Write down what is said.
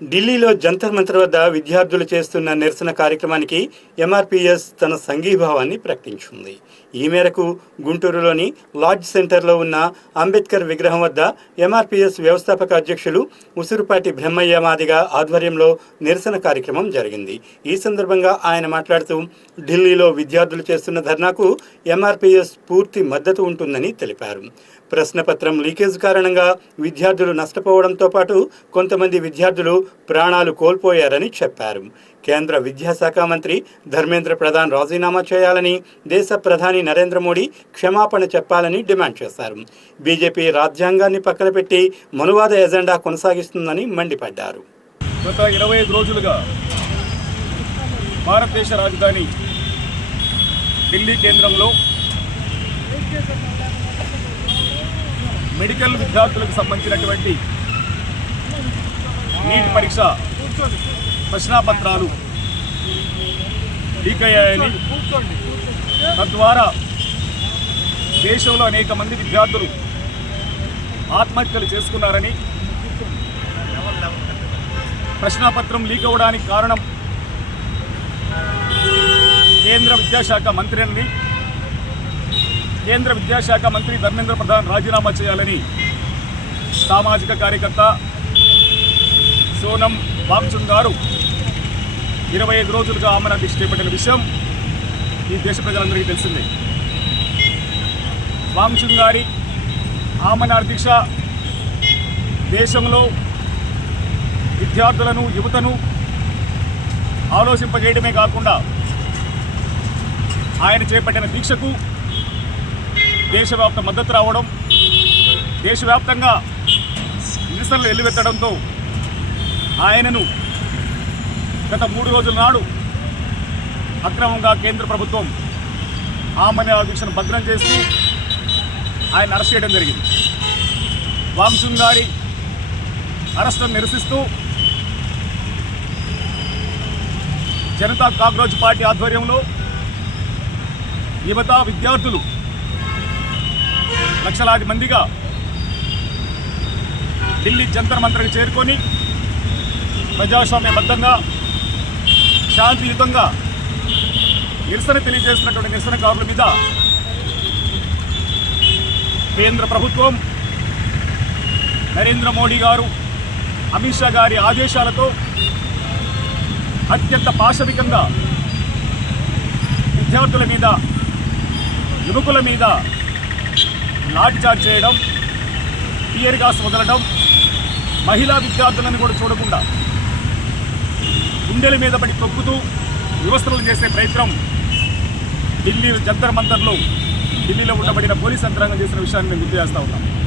ఢిల్లీలో జంతర్ మంతర్ వద్ద విద్యార్థులు చేస్తున్న నిరసన కార్యక్రమానికి ఎంఆర్పీఎస్ తన సంఘీభావాన్ని ప్రకటించింది. ఈ మేరకు గుంటూరులోని లాడ్జ్ సెంటర్లో ఉన్న అంబేద్కర్ విగ్రహం వద్ద ఎంఆర్పీఎస్ వ్యవస్థాపక అధ్యక్షులు ఉసురుపాటి బ్రహ్మయ్య మాదిగ ఆధ్వర్యంలో నిరసన కార్యక్రమం జరిగింది. ఈ సందర్భంగా ఆయన మాట్లాడుతూ ఢిల్లీలో విద్యార్థులు చేస్తున్న ధర్నాకు ఎంఆర్పీఎస్ పూర్తి మద్దతు ఉంటుందని తెలిపారు. ప్రశ్నపత్రం లీకేజ్ కారణంగా విద్యార్థులు నష్టపోవడంతో పాటు కొంతమంది విద్యార్థులు ప్రాణాలు కోల్పోయారని చెప్పారు. కేంద్ర విద్యాశాఖ మంత్రి ధర్మేంద్ర ప్రధాన్ రాజీనామా చేయాలని, దేశ ప్రధాని నరేంద్ర మోడీ క్షమాపణ చెప్పాలని డిమాండ్ చేశారు. బీజేపీ రాజ్యాంగాన్ని పక్కన పెట్టి మనువాద ఎజెండా కొనసాగిస్తుందని మండిపడ్డారు. గత 25 రోజులుగా భారతదేశ రాజధాని ఢిల్లీ కేంద్రంలో మెడికల్ విద్యార్థులకు సంబంధించినటువంటి నీట్ పరీక్ష ప్రశ్నాపత్రాలు లీక్ అయ్యాయని, తద్వారా దేశంలో అనేక మంది విద్యార్థులు ఆత్మహత్యలు చేసుకున్నారని, ప్రశ్నాపత్రం లీక్ అవ్వడానికి కారణం కేంద్ర విద్యాశాఖ మంత్రిని, కేంద్ర విద్యాశాఖ మంత్రి ధర్మేంద్ర ప్రధాన్ రాజీనామా చేయాలని సామాజిక కార్యకర్త సోనం వాంగ్చుక్ గారు 25 రోజులుగా ఆమరణ దీక్ష చేపట్టిన విషయం ఈ దేశ ప్రజలందరికీ తెలిసిందే. వాంగ్చుక్ గారి ఆమరణ దీక్ష దేశంలో విద్యార్థులను, యువతను ఆలోచింపజేయడమే కాకుండా ఆయన చేపట్టిన దీక్షకు దేశవ్యాప్త మద్దతు రావడం, దేశవ్యాప్తంగా నిరసనలు వెల్లువెత్తడంతో ఆయనను గత 3 రోజుల నాడు అక్రమంగా కేంద్ర ప్రభుత్వం ఆమరణ దీక్షను భద్రం చేసి ఆయన అరెస్ట్ చేయడం జరిగింది. వాంగ్చుక్ గారి అరెస్టును నిరసిస్తూ జనతా కాక్రోచ్ పార్టీ ఆధ్వర్యంలో యువత, విద్యార్థులు లక్షలాది మందిగా ఢిల్లీ జంతర్ మంతర్కి చేరుకొని ప్రజాస్వామ్యబద్ధంగా, శాంతియుతంగా నిరసన తెలియజేస్తున్నటువంటి నిరసనకారుల మీద కేంద్ర ప్రభుత్వం, నరేంద్ర మోడీ గారు, అమిత్ షా గారి ఆదేశాలతో అత్యంత పాశవికంగా విద్యార్థుల మీద, యువకుల మీద లాఠీచార్జ్ చేయడం, టియర్ గ్యాస్ వదలడం, మహిళా విద్యార్థులను కూడా చూడకుండా గుండెల మీద పడి తొక్కుతూ వివస్త్రలు చేసే ప్రయత్నం ఢిల్లీ జంతర్ మంతర్లో ఢిల్లీలో ఉండబడిన పోలీస్ యంత్రాంగం చేసిన విషయాన్ని మేము గుర్తు చేస్తూ ఉన్నాం.